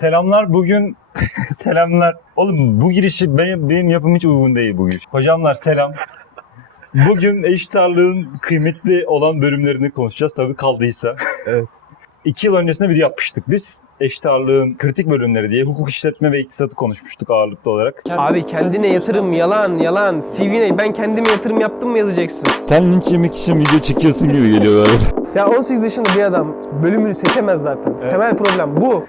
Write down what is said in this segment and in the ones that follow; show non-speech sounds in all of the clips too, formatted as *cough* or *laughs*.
Selamlar bugün *laughs* selamlar. Oğlum bu girişi benim, benim yapım hiç uygun değil bu giriş. Hocamlar selam. Bugün eşit ağırlığın kıymetli olan bölümlerini konuşacağız tabii kaldıysa. Evet. İki yıl öncesinde video yapmıştık biz. Eşit ağırlığın kritik bölümleri diye hukuk işletme ve iktisatı konuşmuştuk ağırlıklı olarak. Abi kendine yatırım yalan yalan. CV'ne ben kendime yatırım yaptım mı yazacaksın. Sen linç yemek için video çekiyorsun gibi geliyor bana. Ya 18 yaşında bir adam bölümünü seçemez zaten. Evet. Temel problem bu.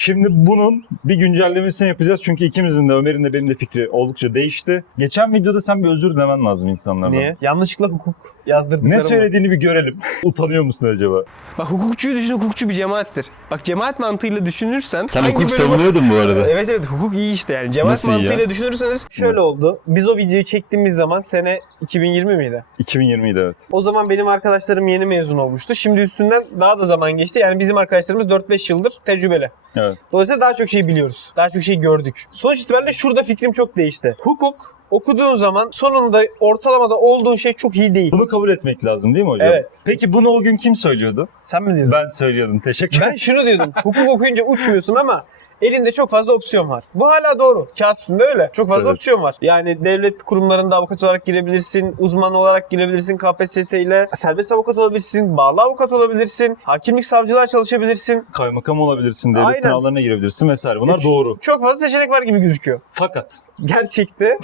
Şimdi bunun bir güncellemesini yapacağız çünkü ikimizin de Ömer'in de benim de fikri oldukça değişti. Geçen videoda sen bir özür dilemen lazım insanlardan. Niye? Yanlışlıkla hukuk yazdırdıklarım Ne söylediğini bir görelim. *laughs* Utanıyor musun acaba? Bak hukukçuyu düşün hukukçu bir cemaattir. Bak cemaat mantığıyla düşünürsen. Sen hangi hukuk bölümü- savunuyordun bu arada. Evet evet hukuk iyi işte yani. Cemaat Nasıl iyi ya? mantığıyla düşünürseniz Şöyle oldu. Biz o videoyu çektiğimiz zaman sene 2020 miydi? 2020'de evet. O zaman benim arkadaşlarım yeni mezun olmuştu. Şimdi üstünden daha da zaman geçti. Yani bizim arkadaşlarımız 4-5 yıldır tecrübeli. Evet. Dolayısıyla daha çok şey biliyoruz. Daha çok şey gördük. Sonuç itibariyle şurada fikrim çok değişti. Hukuk okuduğun zaman sonunda ortalamada olduğun şey çok iyi değil. Bunu kabul etmek lazım değil mi hocam? Evet. Peki bunu o gün kim söylüyordu? Sen mi diyordun? Ben söylüyordum. Teşekkür Ben şunu diyordum. Hukuk okuyunca uçmuyorsun ama elinde çok fazla opsiyon var. Bu hala doğru. Kağıt üstünde öyle. Çok fazla Evet. opsiyon var. Yani devlet kurumlarında avukat olarak girebilirsin, uzman olarak girebilirsin KPSS ile, serbest avukat olabilirsin, bağlı avukat olabilirsin, hakimlik savcılığa çalışabilirsin. Kaymakam olabilirsin, devlet Aynen. sınavlarına girebilirsin vesaire. Bunlar Hiç- doğru. Çok fazla seçenek var gibi gözüküyor. Fakat Gerçekte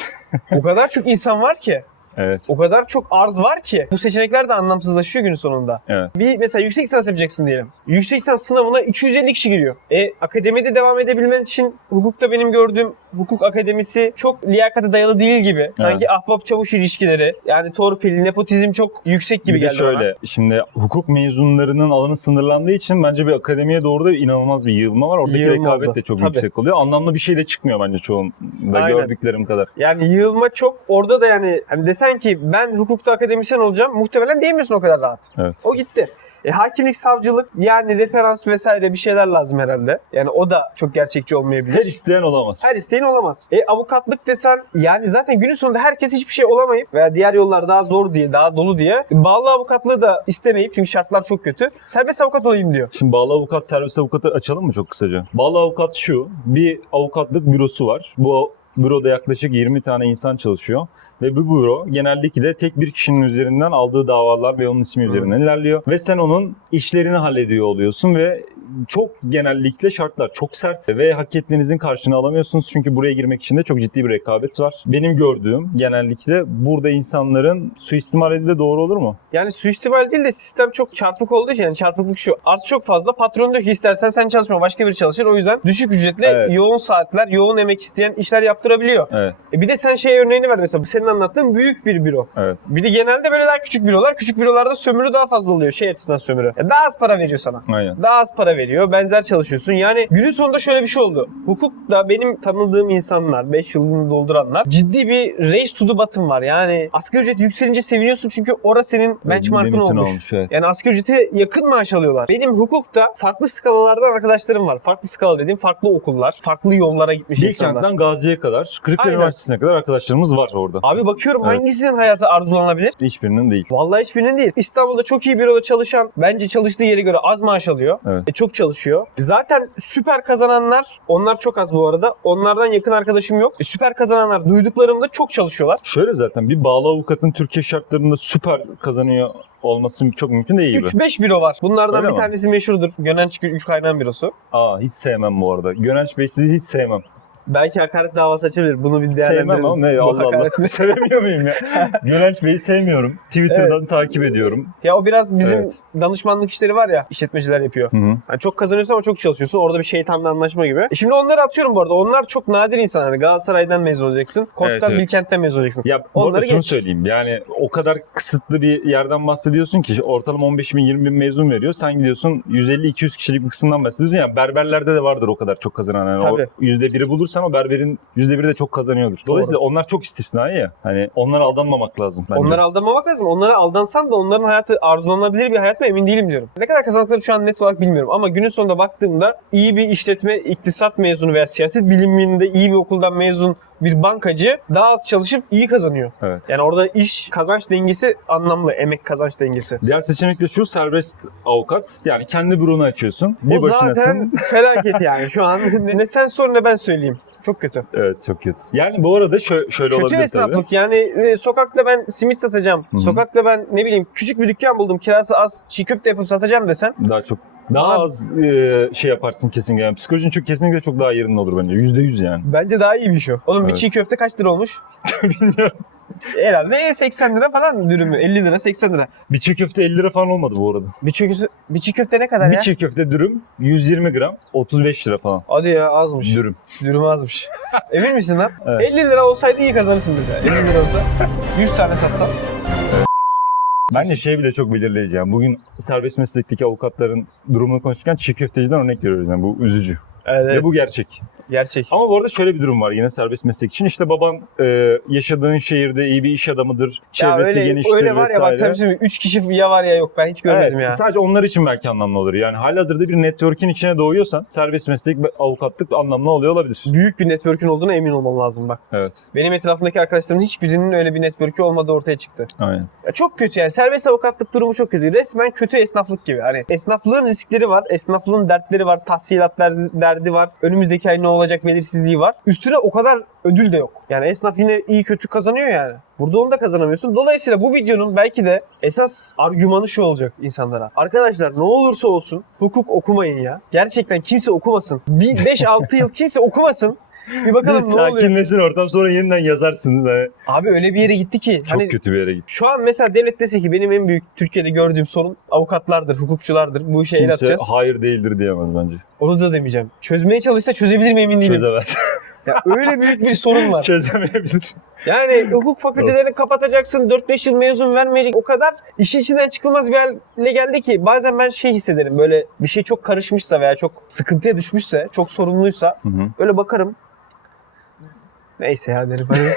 o kadar çok insan var ki, evet, o kadar çok arz var ki bu seçenekler de anlamsızlaşıyor günün sonunda. evet. Bir mesela yüksek lisans yapacaksın diyelim. Yüksek lisans sınavına 250 kişi giriyor. E akademide devam edebilmen için hukukta benim gördüğüm hukuk akademisi çok liyakate dayalı değil gibi. Sanki ahbap çavuş ilişkileri yani torpil, nepotizm çok yüksek gibi bir de geldi şöyle, bana. şimdi hukuk mezunlarının alanı sınırlandığı için bence bir akademiye doğru da inanılmaz bir yığılma var. Oradaki Yığılma rekabet oldu. de çok Tabii. yüksek oluyor. Anlamlı bir şey de çıkmıyor bence çoğunda Aynen. gördüklerim kadar. Yani yığılma çok orada da yani hani desen ki ben hukukta akademisyen olacağım muhtemelen diyemiyorsun o kadar rahat. Evet. O gitti. E, hakimlik, savcılık yani referans vesaire bir şeyler lazım herhalde. Yani o da çok gerçekçi olmayabilir. Her isteyen olamaz. Her isteğin olamaz. E avukatlık desen yani zaten günün sonunda herkes hiçbir şey olamayıp veya diğer yollar daha zor diye, daha dolu diye bağlı avukatlığı da istemeyip çünkü şartlar çok kötü. Serbest avukat olayım diyor. Şimdi bağlı avukat, servis avukatı açalım mı çok kısaca? Bağlı avukat şu, bir avukatlık bürosu var. Bu büroda yaklaşık 20 tane insan çalışıyor. Ve bu büro genellikle tek bir kişinin üzerinden aldığı davalar ve onun ismi üzerinden ilerliyor. Ve sen onun işlerini hallediyor oluyorsun ve çok genellikle şartlar çok sert ve hak ettiğinizin karşını alamıyorsunuz. Çünkü buraya girmek için de çok ciddi bir rekabet var. Benim gördüğüm genellikle burada insanların suistimal edildiği doğru olur mu? Yani suistimal değil de sistem çok çarpık olduğu için yani çarpıklık şu. Arz çok fazla. Patron diyor ki istersen sen çalışma başka biri çalışır. O yüzden düşük ücretle Evet. yoğun saatler, yoğun emek isteyen işler yaptırabiliyor. Evet, E bir de sen şey örneğini ver mesela. Senin anlattığın büyük bir büro. evet. Bir de genelde böyle daha küçük bürolar. Küçük bürolarda sömürü daha fazla oluyor. Şey açısından sömürü. Ya daha az para veriyor sana. Aynen. Daha az para veriyor. Benzer çalışıyorsun. Yani günün sonunda şöyle bir şey oldu. Hukukta benim tanıdığım insanlar, 5 yılını dolduranlar ciddi bir race to the bottom var. Yani asgari ücret yükselince seviniyorsun çünkü orası senin benchmark'ın Limitin olmuş. evet. Yani asgari ücrete yakın maaş alıyorlar. Benim hukukta farklı skalalardan arkadaşlarım var. Farklı skala dediğim farklı okullar, farklı yollara gitmiş insanlar. Bilkent'ten Gazi'ye kadar, Kırıkkale Aynen. Üniversitesi'ne kadar arkadaşlarımız var orada. Abi bakıyorum Evet. hangisinin hayatı arzulanabilir? Hiçbirinin değil. Vallahi hiçbirinin değil. İstanbul'da çok iyi büroda çalışan bence çalıştığı yere göre az maaş alıyor. Evet. E, çok çalışıyor. Zaten süper kazananlar onlar çok az bu arada. Onlardan yakın arkadaşım yok. E, süper kazananlar duyduklarımda çok çalışıyorlar. Şöyle zaten bir bağlı avukatın Türkiye şartlarında süper kazanıyor olması çok mümkün değil gibi. 3-5 büro var. Bunlardan Öyle bir mi? tanesi meşhurdur. Gönenç Güç Kaynan bürosu. Aa hiç sevmem bu arada. Gönenç Bey sizi hiç sevmem. Belki hakaret davası açabilir. Bunu bir değerlendirelim. Sevmem ama ne Allah Allah. *laughs* Sevmiyor muyum ya? *laughs* Gönenç Bey'i sevmiyorum. Twitter'dan takip ediyorum. Ya o biraz bizim Evet. danışmanlık işleri var ya işletmeciler yapıyor. Hı hı. Yani çok kazanıyorsun ama çok çalışıyorsun. Orada bir şeytanla anlaşma gibi. E şimdi onları atıyorum bu arada. Onlar çok nadir insanlar. Yani Galatasaray'dan mezun olacaksın. Koç'tan, Evet, evet. Bilkent'ten mezun olacaksın. Ya Onları şunu geç. söyleyeyim. Yani o kadar kısıtlı bir yerden bahsediyorsun ki ortalama 15 bin 20 bin mezun veriyor. Sen gidiyorsun 150-200 kişilik bir kısımdan bahsediyorsun. Ya berberlerde de vardır o kadar çok kazanan. Yani Tabii. o %1'i bulursan o berberin %1'i de çok kazanıyordur. Dolayısıyla onlar çok istisnai ya. Hani onlara aldanmamak lazım bence. Onlara aldanmamak lazım. Onlara aldansan da onların hayatı arzulanabilir bir hayat mı emin değilim diyorum. Ne kadar kazandıkları şu an net olarak bilmiyorum. Ama günün sonunda baktığımda iyi bir işletme, iktisat mezunu veya siyaset biliminde iyi bir okuldan mezun bir bankacı daha az çalışıp iyi kazanıyor. Evet. Yani orada iş kazanç dengesi anlamlı. Emek kazanç dengesi. Diğer seçenek de şu serbest avukat. Yani kendi büronu açıyorsun. Bir o zaten başınasın. *laughs* felaket yani. Şu an ne, sen sor ne ben söyleyeyim. Çok kötü. Evet çok kötü. Yani bu arada şöyle, şöyle Kötü olabilir tabii. esnaflık yani e, sokakta ben simit satacağım. Hı hı. Sokakta ben ne bileyim küçük bir dükkan buldum kirası az çiğ köfte yapıp satacağım desen. Daha çok daha Abi- az e, şey yaparsın kesinlikle. Yani psikolojin çok kesinlikle çok daha yerinde olur bence. Yüzde yüz yani. Bence daha iyi bir şey. Oğlum bir Evet. çiğ köfte kaç lira olmuş? *laughs* Bilmiyorum. Herhalde 80 lira falan dürümü. 50 lira 80 lira. Bir çiğ köfte 50 lira falan olmadı bu arada. Bir çiğ köfte, bir çiğ köfte ne kadar Bir ya? çiğ köfte dürüm 120 gram 35 lira falan. Hadi ya azmış. Dürüm. Dürüm azmış. *laughs* Emin misin lan? Evet. 50 lira olsaydı iyi kazanırsın mesela. 50 lira olsa 100 tane satsan. Bence şey bile çok belirleyici yani. Bugün serbest meslekteki avukatların durumunu konuşurken çiğ köfteciden örnek veriyoruz yani. Bu üzücü. Evet. Ve bu gerçek. Gerçek. Ama bu arada şöyle bir durum var yine serbest meslek için. İşte baban e, yaşadığın şehirde iyi bir iş adamıdır. Çevresi öyle, geniştir öyle var ya bak sen şimdi 3 kişi ya var ya yok ben hiç görmedim evet, ya. Sadece onlar için belki anlamlı olur. Yani halihazırda bir network'ün içine doğuyorsan serbest meslek avukatlık anlamlı oluyor olabilir. Büyük bir network'ün olduğuna emin olman lazım bak. Evet. Benim etrafımdaki arkadaşlarımın hiçbirinin öyle bir network'ü olmadığı ortaya çıktı. Aynen. Ya çok kötü yani. Serbest avukatlık durumu çok kötü. Resmen kötü esnaflık gibi. Hani esnaflığın riskleri var. Esnaflığın dertleri var. Tahsilat derdi, derdi var. Önümüzdeki ay ne olacak belirsizliği var. Üstüne o kadar ödül de yok. Yani esnaf yine iyi kötü kazanıyor yani. Burada onu da kazanamıyorsun. Dolayısıyla bu videonun belki de esas argümanı şu olacak insanlara. Arkadaşlar ne olursa olsun hukuk okumayın ya. Gerçekten kimse okumasın. Bir 5-6 yıl kimse okumasın. Bir bakalım ne oluyor. sakinleşsin ortam sonra yeniden yazarsınız. Yani. Abi öyle bir yere gitti ki. Çok hani kötü bir yere gitti. şu an mesela devlet dese ki benim en büyük Türkiye'de gördüğüm sorun avukatlardır, hukukçulardır. Bu işe el Kimse atacağız. hayır değildir diyemez bence. Onu da demeyeceğim. Çözmeye çalışsa çözebilir mi emin değilim. Çözemez. *laughs* Ya öyle büyük bir sorun var. Çözemeyebilir. Yani hukuk fakültelerini kapatacaksın, 4-5 yıl mezun vermeyecek. O kadar işin içinden çıkılmaz bir hale geldi ki bazen ben şey hissederim böyle bir şey çok karışmışsa veya çok sıkıntıya düşmüşse, çok sorumluysa Hı hı. böyle bakarım. Neyse ya derim hani.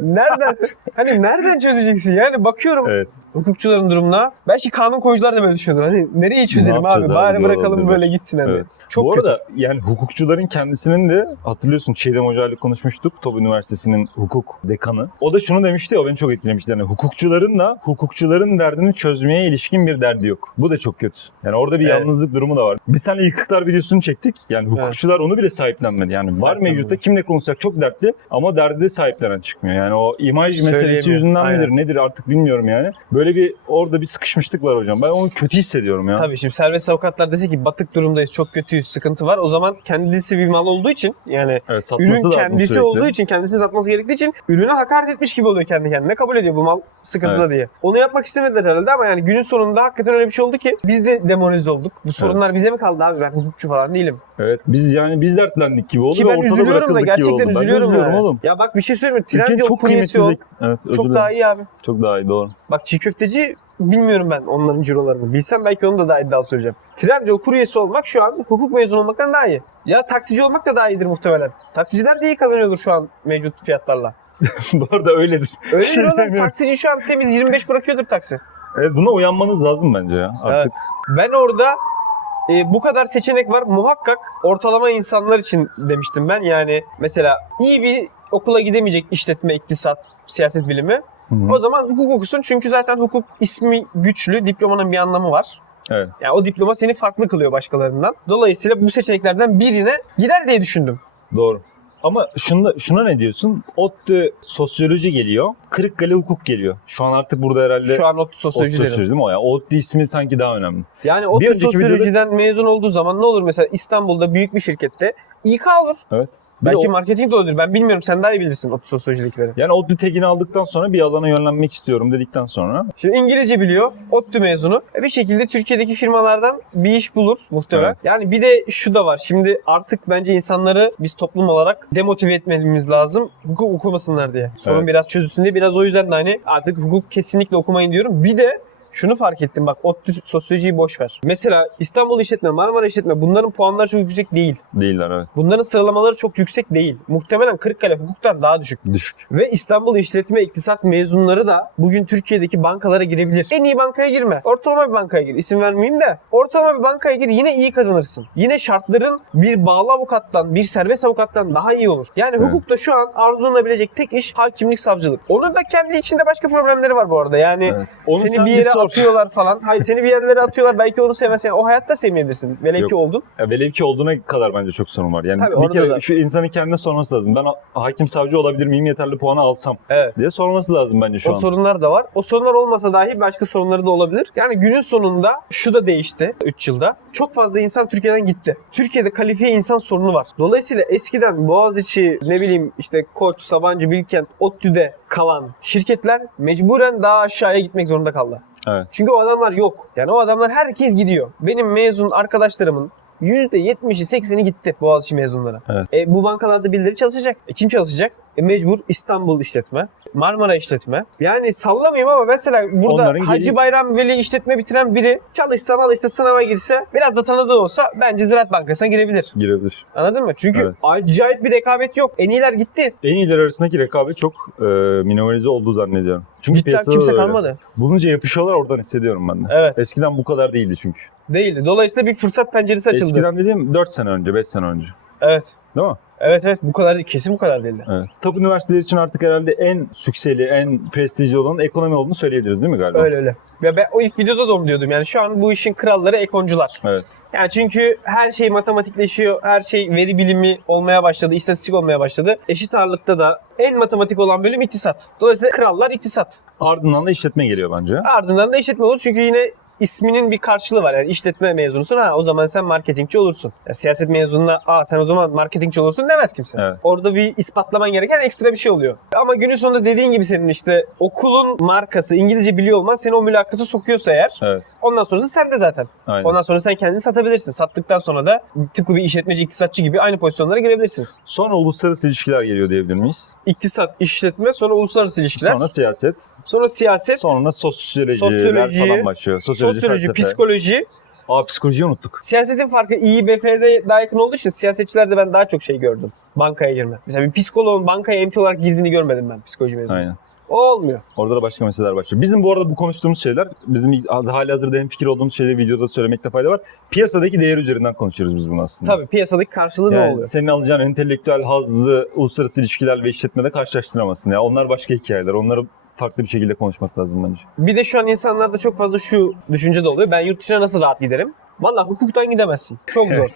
*laughs* nereden hani nereden çözeceksin yani bakıyorum Evet. Hukukçuların durumuna. Belki kanun koyucular da böyle düşünüyordur. Hani nereye çözelim abi? Bari bırakalım olabilir. böyle gitsin hani. Evet. Çok Bu kötü. arada yani hukukçuların kendisinin de hatırlıyorsun Çiğdem Hoca ile konuşmuştuk. TOB Üniversitesi'nin hukuk dekanı. O da şunu demişti ya beni çok etkilemişti. Yani hukukçuların da hukukçuların derdini çözmeye ilişkin bir derdi yok. Bu da çok kötü. Yani orada bir Evet. yalnızlık durumu da var. Biz seninle yıkıklar videosunu çektik. Yani hukukçular onu bile sahiplenmedi. Yani var mevcutta kimle konuşacak çok dertli ama derdi de sahiplenen çıkmıyor. Yani o imaj meselesi yüzünden Aynen. midir nedir artık bilmiyorum yani. Böyle bir orada bir sıkışmışlık var hocam. Ben onu kötü hissediyorum ya. Tabii şimdi serbest avukatlar dese ki batık durumdayız, çok kötüyüz, sıkıntı var. O zaman kendisi bir mal olduğu için yani Evet, satması ürün lazım kendisi sürekli. olduğu için kendisi satması gerektiği için ürüne hakaret etmiş gibi oluyor kendi kendine. Kabul ediyor bu mal sıkıntıda diye. Onu yapmak istemediler herhalde ama yani günün sonunda hakikaten öyle bir şey oldu ki biz de demoralize olduk. Bu sorunlar bize mi kaldı abi? Ben hukukçu falan değilim. Evet biz yani biz dertlendik gibi oldu Ki ve ben ortada üzülüyorum da bırakıldık gibi gerçekten oldu. Ben de üzülüyorum, üzülüyorum yani. oğlum. Ya bak bir şey söyleyeyim mi? Ülkenin Trendyol çok kuryesi kıymetli ol. zek- Evet özür Çok dilerim. daha iyi abi. Çok daha iyi doğru. Bak çiğ köfteci bilmiyorum ben onların cirolarını. Bilsem belki onu da daha iddialı söyleyeceğim. Trendyol kuryesi olmak şu an hukuk mezunu olmaktan daha iyi. Ya taksici olmak da daha iyidir muhtemelen. Taksiciler de iyi kazanıyordur şu an mevcut fiyatlarla. *laughs* Bu arada öyledir. Öyledir oğlum. *laughs* Taksici şu an temiz 25 bırakıyordur taksi. Evet buna uyanmanız lazım bence ya artık. Ben orada e, bu kadar seçenek var. Muhakkak ortalama insanlar için demiştim ben. Yani mesela iyi bir okula gidemeyecek işletme, iktisat, siyaset bilimi. O zaman hukuk okusun çünkü zaten hukuk ismi güçlü, diplomanın bir anlamı var. Evet. Yani o diploma seni farklı kılıyor başkalarından. Dolayısıyla bu seçeneklerden birine girer diye düşündüm. Doğru. Ama şuna, şuna ne diyorsun? ODTÜ sosyoloji geliyor. Kırıkkale hukuk geliyor. Şu an artık burada herhalde Şu an ODTÜ ODTÜ sosyoloji sosyoloji derim. değil mi o ya? ODTÜ ismi sanki daha önemli. Yani ODTÜ sosyolojiden mezun olduğu zaman ne olur mesela İstanbul'da büyük bir şirkette İK olur. Evet. Belki o- marketing de olur. Ben bilmiyorum. Sen daha iyi bilirsin ODTÜ sosyolojidekileri. Yani ODTÜ tekini aldıktan sonra bir alana yönlenmek istiyorum dedikten sonra Şimdi İngilizce biliyor. ODTÜ mezunu. E bir şekilde Türkiye'deki firmalardan bir iş bulur muhtemelen. Evet. Yani bir de şu da var. Şimdi artık bence insanları biz toplum olarak demotive etmemiz lazım. Hukuk okumasınlar diye. Sorun Evet. biraz çözülsün diye. Biraz o yüzden de hani artık hukuk kesinlikle okumayın diyorum. Bir de şunu fark ettim bak ODTÜ sosyolojiyi boş ver. Mesela İstanbul İşletme, Marmara İşletme bunların puanları çok yüksek değil. Değiller evet. Bunların sıralamaları çok yüksek değil. Muhtemelen Kırıkkale hukuktan daha düşük. Düşük. Ve İstanbul İşletme İktisat mezunları da bugün Türkiye'deki bankalara girebilir. En iyi bankaya girme. Ortalama bir bankaya gir. İsim vermeyeyim de. Ortalama bir bankaya gir yine iyi kazanırsın. Yine şartların bir bağlı avukattan, bir serbest avukattan daha iyi olur. Yani Evet. hukukta şu an arzulanabilecek tek iş hakimlik, savcılık. Onun da kendi içinde başka problemleri var bu arada. Yani Evet. Onu seni sen bir yere. Atıyorlar falan. Hayır seni bir yerlere atıyorlar. Belki onu sevmezsin. Yani o hayatta sevmeyebilirsin. Velev Yok. ki oldun. Ya velev ki olduğuna kadar bence çok sorun var. Yani Tabii, bir orada kere da. şu insanın kendine sorması lazım. Ben hakim savcı olabilir miyim yeterli puanı alsam Evet. diye sorması lazım bence şu o an. sorunlar da var. O sorunlar olmasa dahi başka sorunları da olabilir. Yani günün sonunda şu da değişti 3 yılda. Çok fazla insan Türkiye'den gitti. Türkiye'de kalifiye insan sorunu var. Dolayısıyla eskiden Boğaziçi, ne bileyim işte Koç, Sabancı, Bilkent, ODTÜ'de kalan şirketler mecburen daha aşağıya gitmek zorunda kaldı. Evet. Çünkü o adamlar yok. Yani o adamlar herkes gidiyor. Benim mezun arkadaşlarımın %70'i 80'i gitti Boğaziçi mezunlara. Evet. E, bu bankalarda birileri çalışacak. E, kim çalışacak? E, mecbur İstanbul işletme, Marmara işletme. Yani sallamayayım ama mesela burada Onların Hacı geri- Bayram Veli işletme bitiren biri çalışsa mal işte sınava girse biraz da tanıdığı olsa bence Ziraat Bankası'na girebilir. Girebilir. Anladın mı? Çünkü Evet. acayip bir rekabet yok. En iyiler gitti. En iyiler arasındaki rekabet çok e, minimalize olduğu zannediyorum. Çünkü Cidden piyasada kimse da öyle. kalmadı. Bulunca yapışıyorlar oradan hissediyorum ben de. Evet. Eskiden bu kadar değildi çünkü. Değildi. Dolayısıyla bir fırsat penceresi açıldı. Eskiden dediğim 4 sene önce, 5 sene önce. Evet. Değil mi? Evet evet bu kadar değil. Kesin bu kadar değildi. Evet. Tıp üniversiteleri için artık herhalde en sükseli, en prestijli olan ekonomi olduğunu söyleyebiliriz değil mi galiba? Öyle öyle. Ve ben o ilk videoda da onu diyordum. Yani şu an bu işin kralları ekoncular. Evet. Yani çünkü her şey matematikleşiyor, her şey veri bilimi olmaya başladı, istatistik olmaya başladı. Eşit ağırlıkta da en matematik olan bölüm iktisat. Dolayısıyla krallar iktisat. Ardından da işletme geliyor bence. Ardından da işletme olur çünkü yine isminin bir karşılığı var. Yani işletme mezunusun ha o zaman sen marketingçi olursun. Ya siyaset mezununa aa sen o zaman marketingçi olursun demez kimse. Evet. Orada bir ispatlaman gereken ekstra bir şey oluyor. Ama günün sonunda dediğin gibi senin işte okulun markası İngilizce biliyor olman seni o mülakata sokuyorsa eğer Evet. ondan sonrası sende zaten. Aynen. Ondan sonra sen kendini satabilirsin. Sattıktan sonra da tıpkı bir işletmeci, iktisatçı gibi aynı pozisyonlara girebilirsiniz. Sonra uluslararası ilişkiler geliyor diyebilir miyiz? İktisat, işletme, sonra uluslararası ilişkiler, sonra, Sonra siyaset, siyaset, sonra sosyolojiler Sosyoloji, falan başlıyor. Sosyoloji, sosyoloji, felsefe. psikoloji. Aa psikolojiyi unuttuk. Siyasetin farkı İİBF'de daha yakın olduğu için siyasetçilerde ben daha çok şey gördüm. Bankaya girme. Mesela bir psikoloğun bankaya emti olarak girdiğini görmedim ben psikoloji mezunu. Aynen. O olmuyor. Orada da başka meseleler başlıyor. Bizim bu arada bu konuştuğumuz şeyler, bizim hali hazırda en fikir olduğumuz şeyleri videoda söylemekte fayda var. Piyasadaki değer üzerinden konuşuyoruz biz bunu aslında. Tabii piyasadaki karşılığı ne Yani oluyor? senin alacağın entelektüel hazzı uluslararası ilişkiler ve işletmede karşılaştıramazsın. Ya onlar başka hikayeler. Onları farklı bir şekilde konuşmak lazım bence. Bir de şu an insanlarda çok fazla şu düşünce de oluyor. Ben yurt dışına nasıl rahat giderim? Valla hukuktan gidemezsin. Çok zor.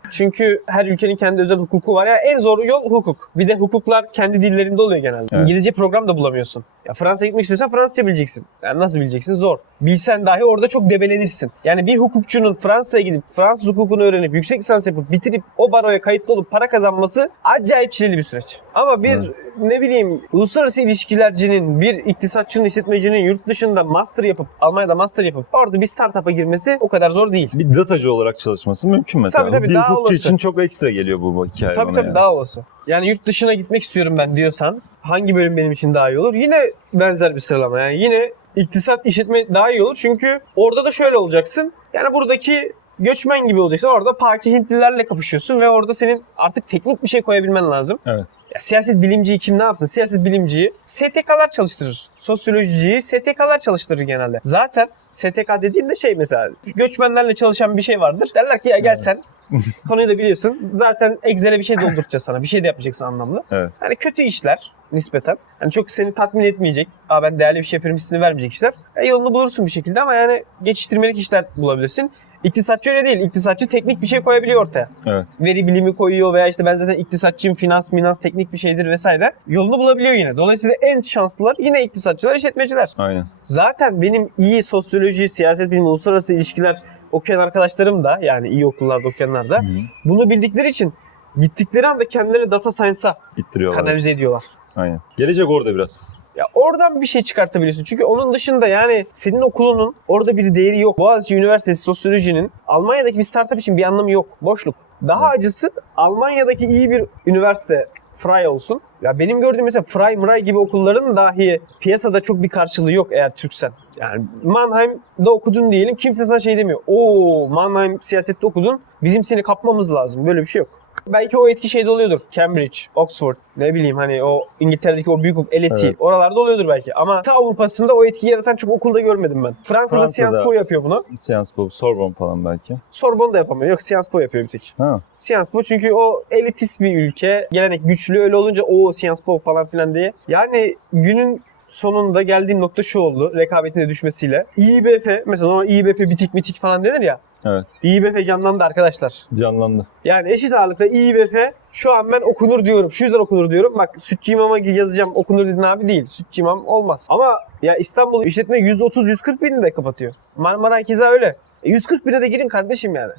*laughs* Çünkü her ülkenin kendi özel hukuku var. Yani en zor yol hukuk. Bir de hukuklar kendi dillerinde oluyor genelde. Evet. İngilizce program da bulamıyorsun. Ya Fransa'ya gitmek istiyorsan Fransızca bileceksin. Yani nasıl bileceksin? Zor. Bilsen dahi orada çok debelenirsin. Yani bir hukukçunun Fransa'ya gidip Fransız hukukunu öğrenip yüksek lisans yapıp bitirip o baroya kayıtlı olup para kazanması acayip çileli bir süreç. Ama bir Evet. ne bileyim uluslararası ilişkilercinin, bir iktisatçının, işletmecinin yurt dışında master yapıp, Almanya'da master yapıp orada bir startup'a girmesi o kadar zor değil. Bir datacı olarak çalışması mümkün mesela. Tabii, tabii, bir daha hukukçu olası. için çok ekstra geliyor bu, hikaye Tabii bana tabii yani. daha olası. Yani yurt dışına gitmek istiyorum ben diyorsan hangi bölüm benim için daha iyi olur? Yine benzer bir sıralama. Yani yine iktisat işletme daha iyi olur. Çünkü orada da şöyle olacaksın. Yani buradaki göçmen gibi olacaksın. Orada Paki Hintlilerle kapışıyorsun ve orada senin artık teknik bir şey koyabilmen lazım. Evet. Ya siyaset bilimciyi kim ne yapsın? Siyaset bilimciyi STK'lar çalıştırır. Sosyolojiyi STK'lar çalıştırır genelde. Zaten STK dediğinde şey mesela göçmenlerle çalışan bir şey vardır. Derler ki ya gel sen *laughs* konuyu da biliyorsun. Zaten Excel'e bir şey dolduracağız sana. Bir şey de yapacaksın anlamlı. Evet. Hani kötü işler nispeten. Hani çok seni tatmin etmeyecek. Aa ben değerli bir şey yapıyorum hissini vermeyecek işler. E yolunu bulursun bir şekilde ama yani geçiştirmelik işler bulabilirsin. İktisatçı öyle değil. İktisatçı teknik bir şey koyabiliyor ortaya Evet. veri bilimi koyuyor veya işte ben zaten iktisatçıyım, finans, minans, teknik bir şeydir vesaire. Yolunu bulabiliyor yine. Dolayısıyla en şanslılar yine iktisatçılar, işletmeciler. Aynen. Zaten benim iyi sosyoloji, siyaset bilimi, uluslararası ilişkiler okuyan arkadaşlarım da yani iyi okullarda okuyanlar da Hı bunu bildikleri için gittikleri anda kendilerini data science'a İttiriyorlar. kanalize ediyorlar. Aynen. Gelecek orada biraz. Ya oradan bir şey çıkartabiliyorsun. Çünkü onun dışında yani senin okulunun orada bir değeri yok. Boğaziçi Üniversitesi Sosyoloji'nin Almanya'daki bir startup için bir anlamı yok. Boşluk. Daha acısı Almanya'daki iyi bir üniversite Freie olsun. Ya benim gördüğüm mesela Fry Mray gibi okulların dahi piyasada çok bir karşılığı yok eğer Türksen. Yani Mannheim'da okudun diyelim kimse sana şey demiyor. Oo Mannheim siyasette okudun bizim seni kapmamız lazım. Böyle bir şey yok. Belki o etki şeyde oluyordur. Cambridge, Oxford, ne bileyim hani o İngiltere'deki o büyük okul, LSE Evet. oralarda oluyordur belki. Ama ta Avrupa'sında o etkiyi yaratan çok okulda görmedim ben. Fransa'da, Fransa'da- Sciences Po yapıyor bunu. Sciences Po, Sorbonne falan belki. Sorbonne da yapamıyor. Yok Sciences Po yapıyor bir tek. Ha. Sciences Po çünkü o elitist bir ülke. Gelenek güçlü öyle olunca o Sciences Po falan filan diye. Yani günün sonunda geldiğim nokta şu oldu rekabetin de düşmesiyle. İİBF mesela normal İİBF bitik bitik falan denir ya. Evet. İİBF canlandı arkadaşlar. Canlandı. Yani eşit ağırlıkta İİBF şu an ben okunur diyorum. Şu yüzden okunur diyorum. Bak Sütçü İmam'a yazacağım okunur dedin abi değil. Sütçü İmam olmaz. Ama ya İstanbul işletme 130-140 bini de kapatıyor. Marmara keza öyle. E 140 bine de girin kardeşim yani.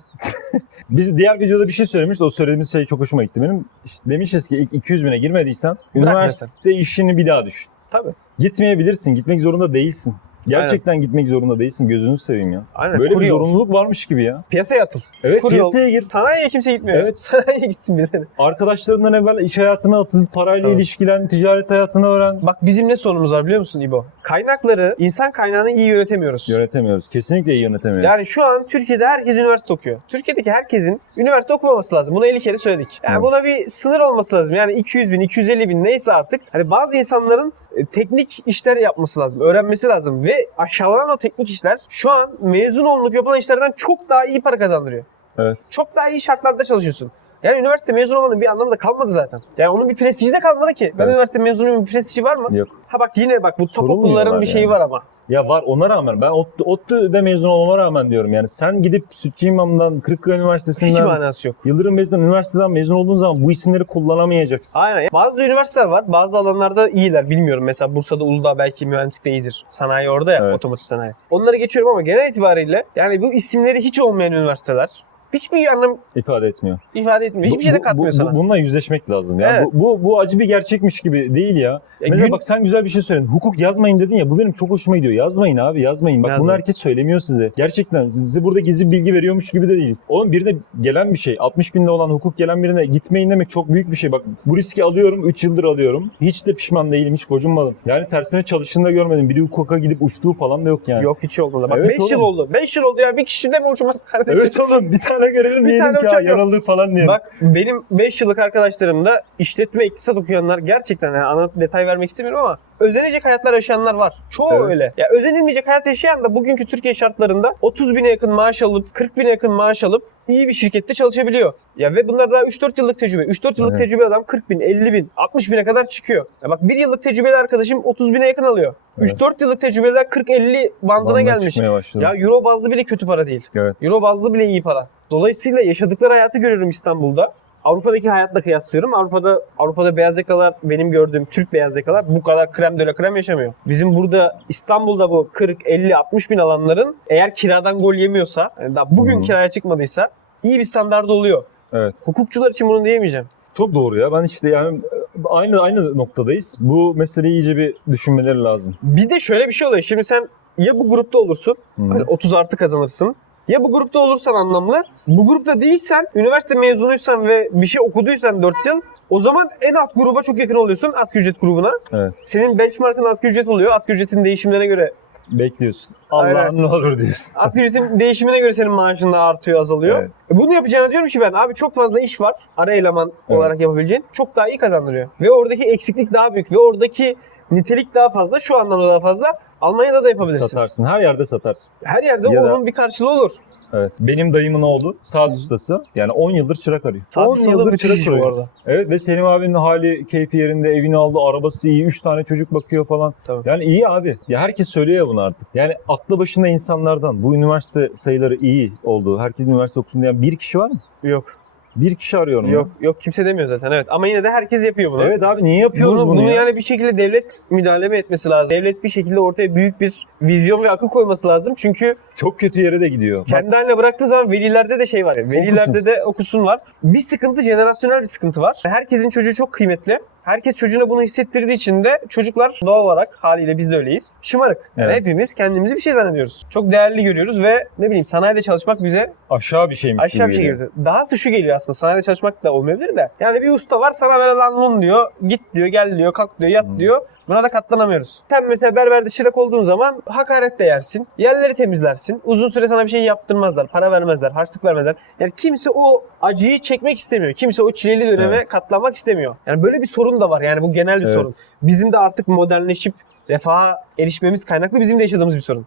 *laughs* Biz diğer videoda bir şey söylemişti. O söylediğimiz şey çok hoşuma gitti benim. İşte demişiz ki ilk 200 bine girmediysen üniversite işini bir daha düşün. Tabii. Gitmeyebilirsin. Gitmek zorunda değilsin. Gerçekten gitmek zorunda değilsin. Gözünü seveyim ya. Aynen. Böyle Kuru bir yol. zorunluluk varmış gibi ya. Piyasaya atıl. Evet Kuru yol. piyasaya gir. Sanayiye kimse gitmiyor. Evet. *laughs* Sanayiye gitsin birileri. Arkadaşlarından evvel iş hayatına atıl, parayla Tabii. ilişkilen, ticaret hayatını öğren. Bak bizim ne sorunumuz var biliyor musun İbo? Kaynakları, insan kaynağını iyi yönetemiyoruz. Yönetemiyoruz. Kesinlikle iyi yönetemiyoruz. Yani şu an Türkiye'de herkes üniversite okuyor. Türkiye'deki herkesin üniversite okumaması lazım. Bunu 50 kere söyledik. Yani Evet. buna bir sınır olması lazım. Yani 200 bin, 250 bin neyse artık. Hani bazı insanların teknik işler yapması lazım, öğrenmesi lazım. Ve aşağılanan o teknik işler şu an mezun olunup yapılan işlerden çok daha iyi para kazandırıyor. Evet. Çok daha iyi şartlarda çalışıyorsun. Yani üniversite mezun olmanın bir anlamı da kalmadı zaten. Yani onun bir prestiji de kalmadı ki. Ben Evet. üniversite mezunuyum bir prestiji var mı? Yok. Ha bak yine bak bu top Sorulmuyorlar okulların bir şeyi yani. var ama. Ya var ona rağmen ben ODTÜ, ODTÜ'de mezun olmama rağmen diyorum yani sen gidip Sütçü İmam'dan, Kırıkkaya Hiç Üniversitesi'nden, manası yok. Yıldırım Beyazıt'tan üniversiteden mezun olduğun zaman bu isimleri kullanamayacaksın. Aynen. Bazı üniversiteler var. Bazı alanlarda iyiler. Bilmiyorum. Mesela Bursa'da Uludağ belki mühendislikte iyidir. Sanayi orada ya. Evet. Otomotiv sanayi. Onları geçiyorum ama genel itibariyle yani bu isimleri hiç olmayan üniversiteler hiçbir anlam ifade etmiyor. ifade etmiyor. Hiçbir Bu- şey de bu- katmıyor bu- sana. Bununla yüzleşmek lazım ya. Evet. Bu, bu, bu acı bir gerçekmiş gibi değil ya. Ya Mesela gün- bak sen güzel bir şey söyledin. Hukuk yazmayın dedin ya bu benim çok hoşuma gidiyor. Yazmayın abi yazmayın. Bak bunu Yazmayın. herkes söylemiyor size. Gerçekten size burada gizli bilgi veriyormuş gibi de değiliz. Oğlum birine gelen bir şey 60 binde olan hukuk gelen birine gitmeyin demek çok büyük bir şey. Bak bu riski alıyorum 3 yıldır alıyorum. Hiç de pişman değilim hiç gocunmadım. Yani tersine çalıştığını da görmedim. Biri hukuka gidip uçtuğu falan da yok yani. Yok hiç olmadı. Bak Evet 5 yıl oldu. 5 yıl oldu ya. Bir kişi de mi uçmaz kardeşim? Evet oğlum bir tane görelim Bir diyelim tane ki uçak yok. yanıldık falan diyelim. Bak benim 5 yıllık arkadaşlarımda işletme iktisat okuyanlar gerçekten yani ana detay vermek istemiyorum ama özenecek hayatlar yaşayanlar var. Çoğu Evet. öyle. Ya özenilmeyecek hayat yaşayan da bugünkü Türkiye şartlarında 30 bine yakın maaş alıp 40 bine yakın maaş alıp iyi bir şirkette çalışabiliyor. Ya ve bunlar daha 3-4 yıllık tecrübe. 3-4 yıllık Evet. tecrübe adam 40 bin, 50 bin, 60 bine kadar çıkıyor. Ya bak 1 yıllık tecrübeli arkadaşım 30 bine yakın alıyor. Evet. 3-4 yıllık tecrübeler 40-50 bandına Vallahi gelmiş. Ya euro bazlı bile kötü para değil. Evet. Euro bazlı bile iyi para. Dolayısıyla yaşadıkları hayatı görüyorum İstanbul'da. Avrupa'daki hayatla kıyaslıyorum. Avrupa'da Avrupa'da beyaz yakalar benim gördüğüm Türk beyaz yakalar bu kadar krem de la krem yaşamıyor. Bizim burada İstanbul'da bu 40, 50, 60 bin alanların eğer kiradan gol yemiyorsa, yani daha bugün Hı. kiraya çıkmadıysa iyi bir standardı oluyor. Evet. Hukukçular için bunu diyemeyeceğim. Çok doğru ya. Ben işte yani aynı aynı noktadayız. Bu meseleyi iyice bir düşünmeleri lazım. Bir de şöyle bir şey oluyor. Şimdi sen ya bu grupta olursun, Hı. hani 30 artı kazanırsın. Ya bu grupta olursan anlamlı. Bu grupta değilsen, üniversite mezunuysan ve bir şey okuduysan 4 yıl o zaman en alt gruba çok yakın oluyorsun asgari ücret grubuna. Evet. Senin benchmarkın asgari ücret oluyor. Asgari ücretin değişimlerine göre Bekliyorsun. Allah'ım ne olur diyorsun. asgari ücretin değişimine göre senin maaşın da artıyor, azalıyor. Evet. E Bunu yapacağına diyorum ki ben abi çok fazla iş var. Ara eleman Evet. olarak yapabileceğin çok daha iyi kazandırıyor. Ve oradaki eksiklik daha büyük ve oradaki nitelik daha fazla, şu anlamda daha fazla. Almanya'da da yapabilirsin. Satarsın. Her yerde satarsın. Her yerde Ya da- onun bir karşılığı olur. Evet. Benim dayımın oğlu saat ustası. Yani 10 yıldır çırak arıyor. Saat 10 ustalığı müthiş iş bu arıyor. arada. Evet ve Selim abinin hali keyfi yerinde, evini aldı, arabası iyi, 3 tane çocuk bakıyor falan. Tabii. Yani iyi abi. Ya herkes söylüyor ya bunu artık. Yani aklı başında insanlardan bu üniversite sayıları iyi olduğu, herkes üniversite okusun diyen bir kişi var mı? Yok. Bir kişi arıyorum. Yok yok kimse demiyor zaten evet. Ama yine de herkes yapıyor bunu. Evet abi niye yapıyoruz bunu, bunu, bunu ya? yani bir şekilde devlet müdahale mi etmesi lazım? Devlet bir şekilde ortaya büyük bir vizyon ve akıl koyması lazım. Çünkü Çok kötü yere de gidiyor. Kendi haline bıraktığı zaman velilerde de şey var ya. Velilerde de okusun var. Bir sıkıntı jenerasyonel bir sıkıntı var. Herkesin çocuğu çok kıymetli. Herkes çocuğuna bunu hissettirdiği için de çocuklar doğal olarak haliyle biz de öyleyiz. Şımarık. Yani Evet. hepimiz kendimizi bir şey zannediyoruz. Çok değerli görüyoruz ve ne bileyim sanayide çalışmak bize aşağı bir şeymiş aşağı bir gibi şey geliyor. Dahası şu geliyor aslında sanayide çalışmak da olmayabilir de. Yani bir usta var sana böyle lan diyor. Git diyor gel diyor kalk diyor yat diyor. Buna da katlanamıyoruz. Sen mesela berberde çırak olduğun zaman hakaret de yersin. Yerleri temizlersin. Uzun süre sana bir şey yaptırmazlar. Para vermezler. Harçlık vermezler. Yani kimse o acıyı çekmek istemiyor. Kimse o çileli döneme Evet. katlanmak istemiyor. Yani böyle bir sorun da var. Yani bu genel bir Evet. sorun. Bizim de artık modernleşip refaha erişmemiz kaynaklı bizim de yaşadığımız bir sorun.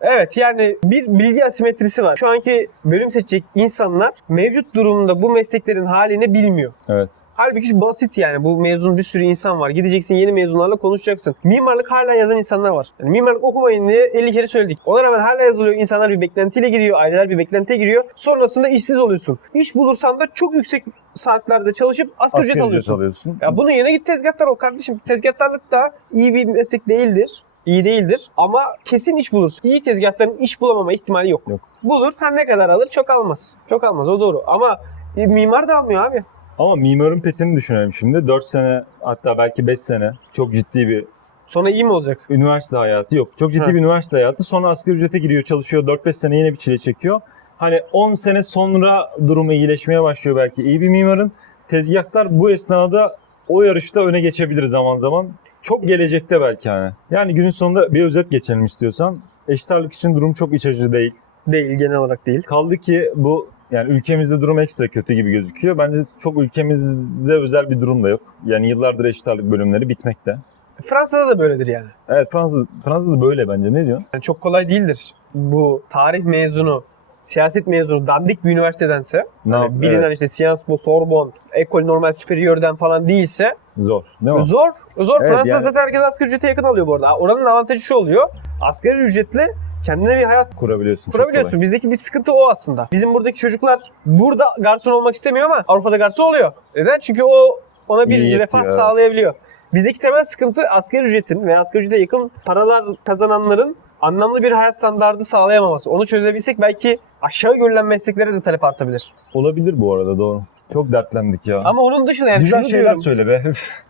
Evet yani bir bilgi asimetrisi var. Şu anki bölüm seçecek insanlar mevcut durumda bu mesleklerin halini bilmiyor. Evet. Halbuki basit yani bu mezun bir sürü insan var. Gideceksin yeni mezunlarla konuşacaksın. Mimarlık hala yazan insanlar var. Yani mimarlık okumayın diye 50 kere söyledik. Ona rağmen hala yazılıyor. İnsanlar bir beklentiyle giriyor. Aileler bir beklentiye giriyor. Sonrasında işsiz oluyorsun. İş bulursan da çok yüksek saatlerde çalışıp asgari ücret alıyorsun. alıyorsun. Ya bunun yerine git tezgahtar ol kardeşim. Tezgahtarlık da iyi bir meslek değildir. İyi değildir ama kesin iş bulursun. İyi tezgahtarın iş bulamama ihtimali yok. Yok. Bulur her ne kadar alır çok almaz. Çok almaz o doğru ama e, mimar da almıyor abi. Ama mimarın petini düşünelim şimdi. 4 sene hatta belki 5 sene çok ciddi bir Sonra iyi mi olacak? üniversite hayatı yok. Çok ciddi Ha. bir üniversite hayatı. Sonra asgari ücrete giriyor, çalışıyor. 4-5 sene yine bir çile çekiyor. Hani 10 sene sonra durumu iyileşmeye başlıyor belki iyi bir mimarın. Tezgahtar bu esnada o yarışta öne geçebilir zaman zaman. Çok gelecekte belki hani. Yani günün sonunda bir özet geçelim istiyorsan. Eşit ağırlık için durum çok iç açıcı değil. Değil genel olarak değil. Kaldı ki bu yani ülkemizde durum ekstra kötü gibi gözüküyor. Bence çok ülkemizde özel bir durum da yok. Yani yıllardır eşit ağırlık bölümleri bitmekte. Fransa'da da böyledir yani. Evet Fransa, Fransa'da böyle bence. Ne diyorsun? yani. Çok kolay değildir. Bu tarih mezunu, siyaset mezunu dandik bir üniversitedense Ne hani bilinen evet, işte Sciences Po, Sorbonne, École Normale Supérieur'den falan değilse zor. Değil mi? Zor. Zor. Evet, Fransa'da yani- zaten herkes asgari ücrete yakın alıyor bu arada. Oranın avantajı şu oluyor. Asgari ücretle kendine bir hayat Kurabiliyorsun. kurabiliyorsun. Bizdeki bir sıkıntı o aslında. Bizim buradaki çocuklar burada garson olmak istemiyor ama Avrupa'da garson oluyor. Neden? Çünkü o ona bir İyi yetiyor, refah evet. sağlayabiliyor. Bizdeki temel sıkıntı asgari ücretin ve asgari ücrete yakın paralar kazananların anlamlı bir hayat standardı sağlayamaması. Onu çözebilsek belki aşağı görülen mesleklere de talep artabilir. Olabilir bu arada doğru. Çok dertlendik ya. Ama onun dışında yani Güzel şunu şeyler diyorum. söyle be.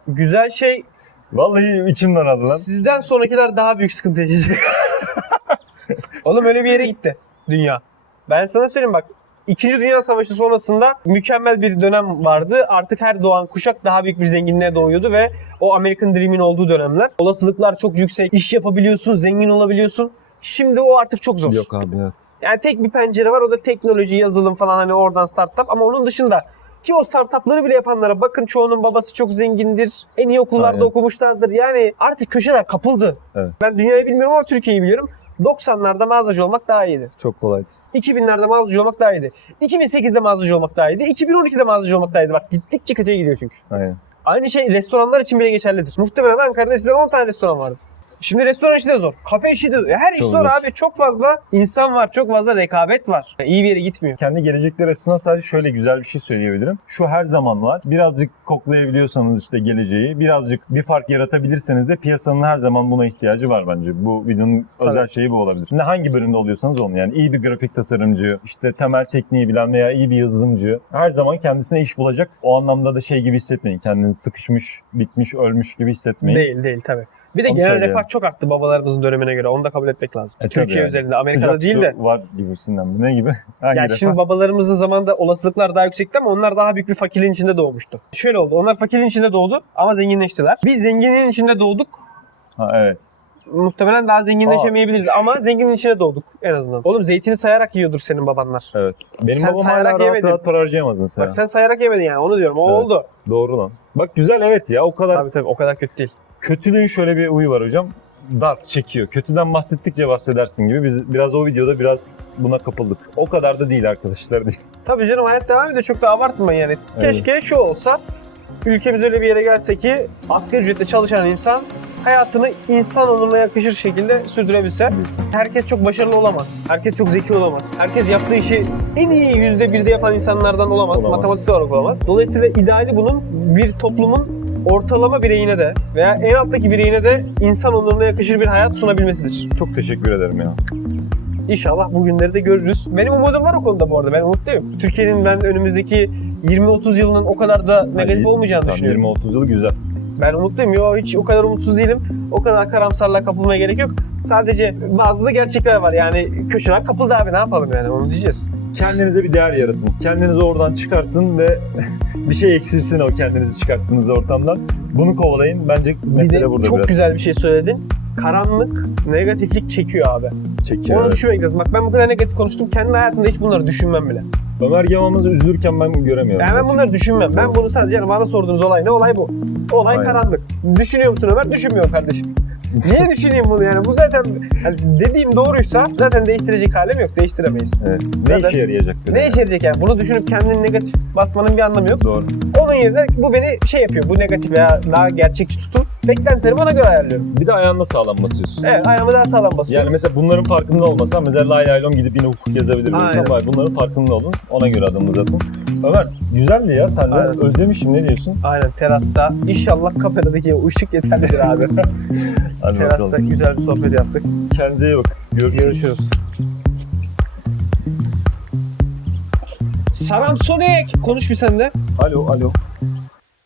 Güzel şey Vallahi içimden aldı lan. Sizden sonrakiler daha büyük sıkıntı yaşayacak. *laughs* *laughs* Oğlum öyle bir yere gitti dünya. Ben sana söyleyeyim bak. İkinci Dünya Savaşı sonrasında mükemmel bir dönem vardı. Artık her doğan kuşak daha büyük bir zenginliğe doğuyordu ve o American Dream'in olduğu dönemler. Olasılıklar çok yüksek. İş yapabiliyorsun, zengin olabiliyorsun. Şimdi o artık çok zor. Yok abi evet. Yani tek bir pencere var o da teknoloji, yazılım falan hani oradan startup ama onun dışında ki o startupları bile yapanlara bakın çoğunun babası çok zengindir. En iyi okullarda Aynen. okumuşlardır. Yani artık köşeler kapıldı. Evet. Ben dünyayı bilmiyorum ama Türkiye'yi biliyorum. 90'larda mağazacı olmak daha iyiydi. Çok kolaydı. 2000'lerde mağazacı olmak daha iyiydi. 2008'de mağazacı olmak daha iyiydi. 2012'de mağazacı olmak daha iyiydi. Bak gittikçe kötüye gidiyor çünkü. Aynen. Aynı şey restoranlar için bile geçerlidir. Muhtemelen Ankara'da eskiden 10 tane restoran vardı. Şimdi restoran işi de zor. Kafe işi de zor. Her iş Çok zor abi. Çok fazla insan var. Çok fazla rekabet var. Yani iyi bir yere gitmiyor. Kendi gelecekler açısından sadece şöyle güzel bir şey söyleyebilirim. Şu her zaman var. Birazcık koklayabiliyorsanız işte geleceği, birazcık bir fark yaratabilirseniz de piyasanın her zaman buna ihtiyacı var bence. Bu videonun Tabii. özel şeyi bu olabilir. Ne hangi bölümde oluyorsanız olun yani iyi bir grafik tasarımcı, işte temel tekniği bilen veya iyi bir yazılımcı her zaman kendisine iş bulacak. O anlamda da şey gibi hissetmeyin. Kendinizi sıkışmış, bitmiş, ölmüş gibi hissetmeyin. Değil değil tabii. Bir de Onu genel söylüyorum. refah çok arttı babalarımızın dönemine göre. Onu da kabul etmek lazım. E, Türkiye yani. özelinde. Amerikada Sıcak değil de. var gibisinden. Ne gibi? *laughs* Hangi Yani refah? şimdi babalarımızın zamanında olasılıklar daha yüksekti ama onlar daha büyük bir fakirliğin içinde doğmuştu. Şöyle oldu. Onlar fakirliğin içinde doğdu ama zenginleştiler. Biz zenginliğin içinde doğduk. Ha, evet. Muhtemelen daha zenginleşemeyebiliriz ama zenginin içine doğduk en azından. Oğlum zeytini sayarak yiyordur senin babanlar. Evet. Benim Sen babam hala rahat yemedin. rahat para harcayamaz mesela. Bak sen sayarak yemedin yani onu diyorum. O Evet. oldu. Doğru lan. Bak güzel evet ya o kadar. Tabii tabii o kadar kötü değil. Kötülüğün şöyle bir uyu var hocam. Dar çekiyor. Kötüden bahsettikçe bahsedersin gibi. Biz biraz o videoda biraz buna kapıldık. O kadar da değil arkadaşlar değil. *laughs* Tabii canım hayat devam ediyor. Çok da abartmayın yani. Keşke şu olsa. Ülkemiz öyle bir yere gelse ki asgari ücretle çalışan insan hayatını insan onuruna yakışır şekilde sürdürebilse. Herkes çok başarılı olamaz. Herkes çok zeki olamaz. Herkes yaptığı işi en iyi yüzde birde yapan insanlardan olamaz. Olamaz. Matematiksel olarak olamaz. Dolayısıyla ideali bunun bir toplumun ortalama bireyine de veya en alttaki bireyine de insan onuruna yakışır bir hayat sunabilmesidir. Çok teşekkür ederim ya. İnşallah bu günleri de görürüz. Benim umudum var o konuda bu arada. Ben umutluyum. Türkiye'nin ben önümüzdeki 20-30 yılının o kadar da negatif olmayacağını Tamam, düşünüyorum. 20-30 yıl güzel. Ben umutluyum. Yo hiç o kadar umutsuz değilim. O kadar karamsarlığa kapılmaya gerek yok. Sadece bazı da gerçekler var. Yani köşeler kapıldı abi ne yapalım yani onu diyeceğiz. Kendinize bir değer yaratın. Kendinizi oradan çıkartın ve *laughs* bir şey eksilsin o kendinizi çıkarttığınız ortamdan. Bunu kovalayın. Bence mesele de burada çok biraz. güzel bir şey söyledin. Karanlık, negatiflik çekiyor abi. çekiyor. Onu evet. düşünmek lazım. Bak ben bu kadar negatif konuştum. Kendi hayatımda hiç bunları düşünmem bile. Ömer Yamamız üzülürken ben göremiyorum. Yani ben bunları düşünmem. Ben bunu sadece yani bana sorduğunuz olay ne? Olay bu. Olay Aynen. karanlık. Düşünüyor musun Ömer? Düşünmüyor kardeşim. Niye düşüneyim bunu yani? Bu zaten yani dediğim doğruysa zaten değiştirecek halim yok. Değiştiremeyiz. Evet. Ne işe yarayacak? Ne işe yarayacak yani? Bunu düşünüp kendini negatif basmanın bir anlamı yok. Doğru. Onun yerine bu beni şey yapıyor. Bu negatif veya daha gerçekçi tutum. Beklentilerimi ona göre ayarlıyorum. Bir de ayağında sağlam basıyorsun. Evet ayağımı daha sağlam basıyorum. Yani mesela bunların farkında olmasam mesela lay lay lom gidip yine hukuk yazabilir bir insan var. Bunların farkında olun. Ona göre adımınızı atın. Ömer güzeldi ya sen de. Aynen. Özlemişim ne diyorsun? Aynen terasta. İnşallah kameradaki ışık yeterlidir abi. *laughs* Hadi terasta bakalım. güzel bir sohbet yaptık. Kendinize iyi bakın. Görüşürüz. Görüşürüz. Saram Sonic. Konuş bir sen de. Alo alo.